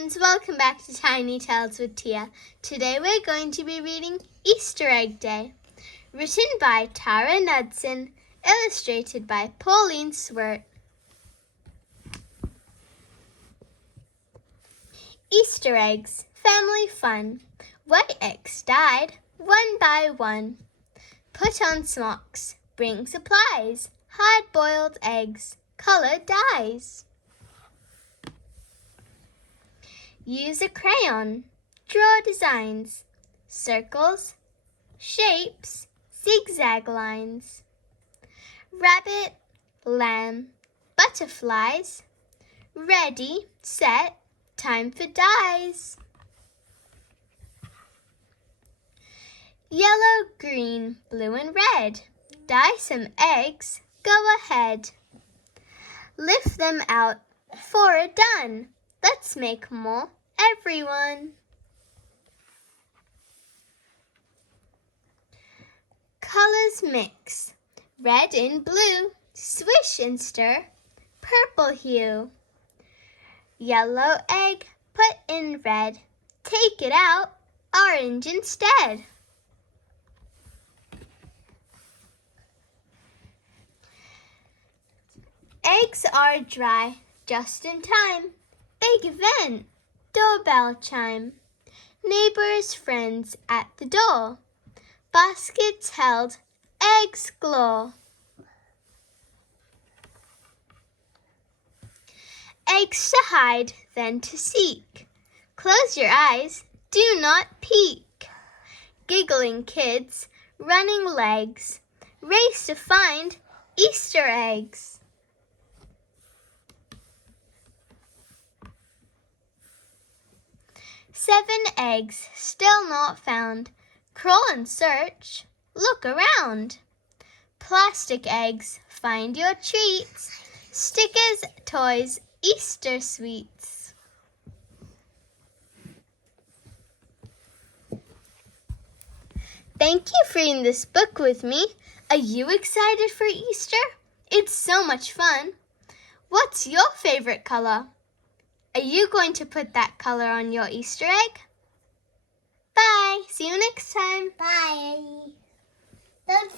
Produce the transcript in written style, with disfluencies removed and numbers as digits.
friends, welcome back to Tiny Tales with Tia. Today we're going to be reading Easter Egg Day, written by Tara Knudsen, illustrated by Pauline Swert. Easter eggs, family fun. White eggs died, one by one. Put on smocks, bring supplies, hard-boiled eggs, color dyes. Use a crayon, draw designs, circles, shapes, zigzag lines. Rabbit, lamb, butterflies. Ready, set, time for dyes. Yellow, green, blue and red. Dye some eggs, go ahead. Lift them out, 4 are done. Let's make more, everyone. Colors mix. Red and blue, swish and stir, purple hue. Yellow egg, put in red. Take it out, orange instead. Eggs are dry, just in time. Big event, doorbell chime. Neighbors, friends at the door. Baskets held, eggs galore. Eggs to hide, then to seek. Close your eyes, do not peek. Giggling kids, running legs. Race to find Easter eggs. Seven eggs, still not found. Crawl and search, look around. Plastic eggs, find your treats. Stickers, toys, Easter sweets. Thank you for reading this book with me. Are you excited for Easter? It's so much fun. What's your favorite color? Are you going to put that color on your Easter egg? Bye. See you next time. Bye. Don't